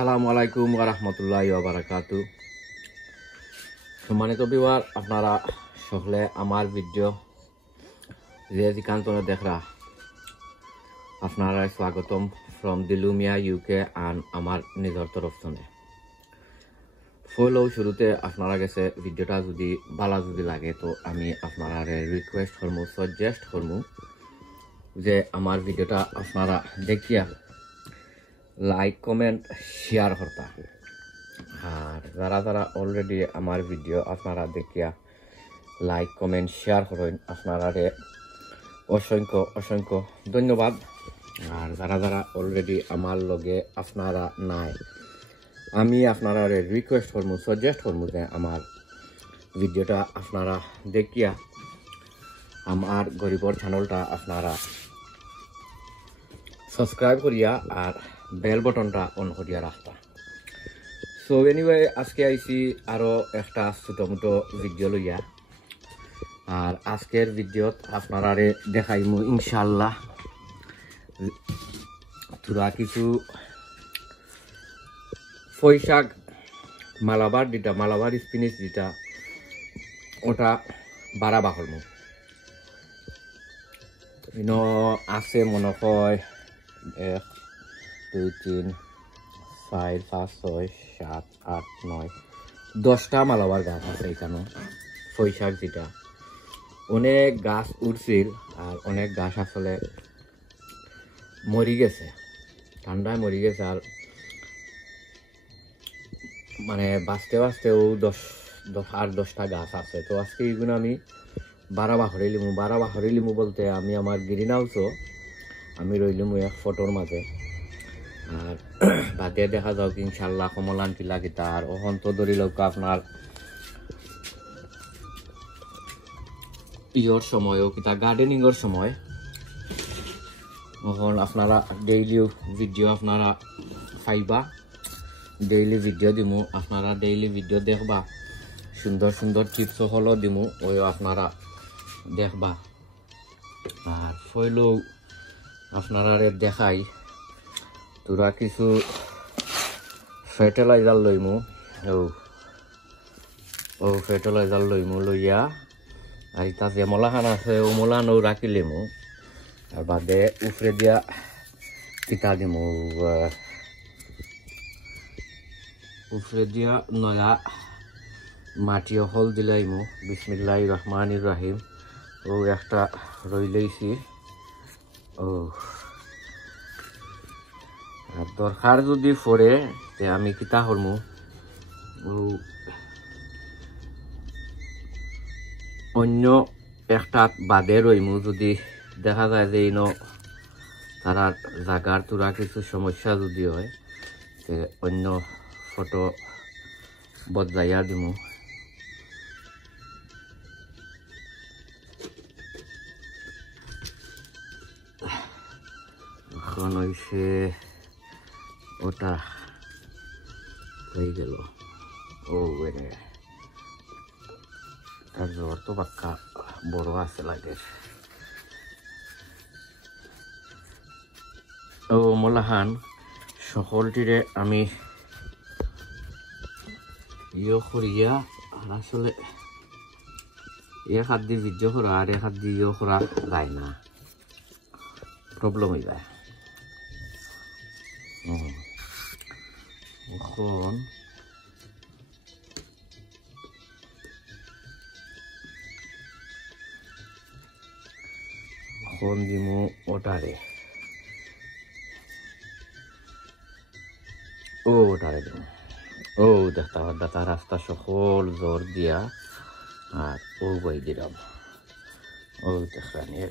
আসসালামুআলাইকুম ওয়া রাহমাতুল্লাহি ওয়া বারাকাতুহু। সম্মানিত ভিউয়ার, আপনারা সকলে আমার ভিডিও যে যেখানে দেখরা আপনারা স্বাগতম ফ্রম দিলুমিয়া ইউকে আর আমার নিজের তরফ থেকে। ফলো শুরুতে আপনারা গেছে ভিডিওটা যদি ভালো যদি লাগে তো আমি আপনারা রিকোয়েস্ট করবো, সাজেস্ট করবো যে আমার ভিডিওটা আপনারা দেখিয়া লাইক কমেন্ট শেয়ার করতা। আর যারা যারা অলরেডি আমার ভিডিও আপনারা দেখিয়া লাইক কমেন্ট শেয়ার করেন আপনারা অসংখ্য অসংখ্য ধন্যবাদ। আর যারা যারা অলরেডি আমার লগে আপনারা নাই, আমি আপনারা রিকোয়েস্ট করবো, সাজেস্ট করবো যে আমার ভিডিওটা আপনারা দেখিয়া আমার গরিবর চ্যানেলটা আপনারা সাবস্ক্রাইব করিয়া আর বেল বটনটা অন করিয়া রাখতা। সো এনিওয়ে, আজকে আইছি আরো একটা ছোটো মোটো ভিডিও লইয়া। আর আজকের ভিডিওত আপনারা দেখাইমু ইনশাল্লাহ তোরা কিছু ফৈশাক মালাবার যেটা মালাবার স্পিনিশ যেটা ওটা বাড়া বাহরমু আছে মনে হয় 1 2 3 4 5 6 7 8 9 10টা মালাবার গাছ আছে এখানে। ফৈশাক যেটা অনেক গাছ উঠছিল আর অনেক গাছ আসলে মরি গেছে, ঠান্ডায় মরি গেছে। আর মানে বাঁচতে বাঁচতেও 10টা গাছ আছে। তো আজকে এইগুলো আমি বাড়া হরে লিমু বলতে আমি আমার গ্রিন হাউসও আমি রইলিমু এক ফটোর মাঝে। আর বাদে দেখা যাও ইনশাল্লাহ কমলান পিলা গীতা আর অহন্ত ধরি লোক আপনার ইয়র সময়ও কিতা গার্ডেনিংয়ের সময়। এখন আপনারা ডেইলি ভিডিও আপনারা পাইবা, ডেইলি ভিডিও দিমু, আপনারা ডেইলি ভিডিও দেখবা, সুন্দর সুন্দর টিপস হলো দিমু, ওই আপনারা দেখবা। আর ফইলেও আপনারা দেখাই তোরা কিছু ফার্টিলাইজার লইমু, ও ফার্টিলাইজার লইমু লইয়া আর ইতা যে মলাখান আছে ও মলানও রাখিলিমু। আর বাদে উফরে দিয়া পিতা দিমু, উফরে দিয়া নয়া মাটি হল দিলাইমু। বিসমিল্লাহির রহমানির রহিম। ও একটা রইলেইছি। ও আর দরকার যদি পড়ে তে আমি কিতা করমু, ও অন্য একটা বাদে রইমু যদি দেখা যায় যে তারা জাগার তোরা কিছু সমস্যা যদি হয় তে অন্য ফটো বদলাইয়া দিমু। এখন হইছে ওটা হয়ে গেল। ও তার জ্বর তো বাক্কা বড় আছে লাগে। ও মলাহান সকলটিরে আমি করিয়া আর আসলে এক হাত দিয়ে ভিডিও করা আর এক হাত দিয়ে করা যায় না, প্রবলেম হয়ে যায়। এখন দিমু ওটারে, ওটারে দিমু। ও দেখা রাস্তা সকল জোর দিয়া আর ও বই দিলাম। ও দেখা নিয়ে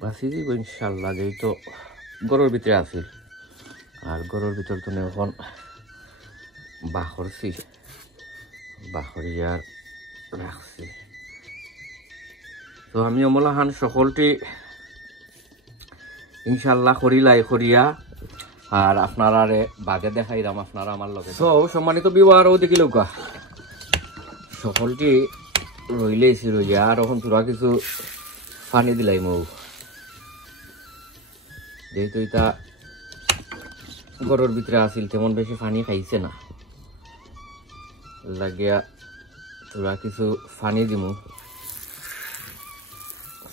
বাঁচি দিব ইনশাল্লাহ। যেহেতু গরুর ভিতরে আছিল আর গরুর ভিতর তো এখন বাখরছি, বাখরিয়ার রাখছি। তো আমি অমলাহান সকলটি ইনশাল্লাহ করিয়া আর আপনারা বাদে দেখাইলাম আপনারা আমার লগে। তো সম্মানিত ভিউয়ার ও দেখিল সকলটি রইলেছি রইয়া আর এখন তোরা কিছু পানি দিলাই মৌ যেহেতু এটা ঘরের ভিতরে আসিল তেমন বেশি পানি খাইছে না লাগিয়া তোরা কিছু পানি দিমু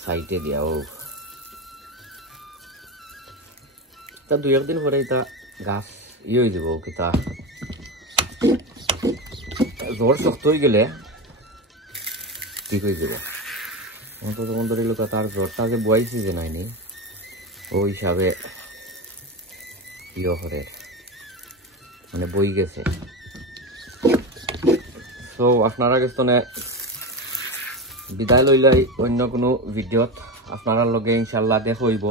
সাইটে দিয়াও তা 2-1 দিন পরে তা গাছ হয়ে যাব কিতা জ্বর শক্ত হয়ে গেলে ঠিক হয়ে যাব অন্তত ধরে লোক তার জ্বরটা যে বয়সি যে নাইনি ওই হিসাবে করে মানে বই গেছে তো আপনারা গেছে বিদায় লইলাই অন্য কোনো ভিডিওত আপনার লগে ইনশাল্লাহ দেখ হইব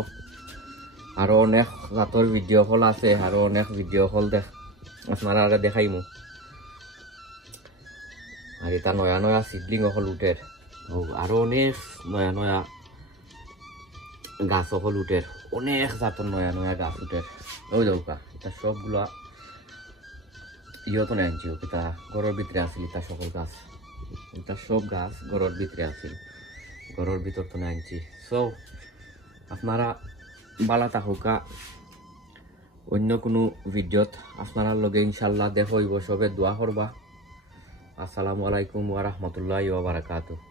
আরো অনেক জাতর ভিডিও কল আছে আরো অনেক ভিডিও কল আপনারা দেখাইমু আর এটা নয়া নয়া সিডলিং হল উঠের আরো অনেক নয়া নয়া গাছ হল উঠের অনেক জাতর নয়া নয়া গাছ উঠের ওই দৌকা এটা সবগুলা ইয়তো আনছি এটা ঘরের ভিতরে আসিল এটা সকল গাছ এটা সব গাছ ঘরের ভিতরে আসিল ঘরের ভিতর তো আনছি সো আপনারা বালা থাকুকা অন্য কোনো ভিডিওত আপনার লগে ইনশাল্লাহ দেখ হইব সবে দোয়া করবা আসসালামু আলাইকুম ওয়া রাহমাতুল্লাহি ওয়া বারাকাতুহু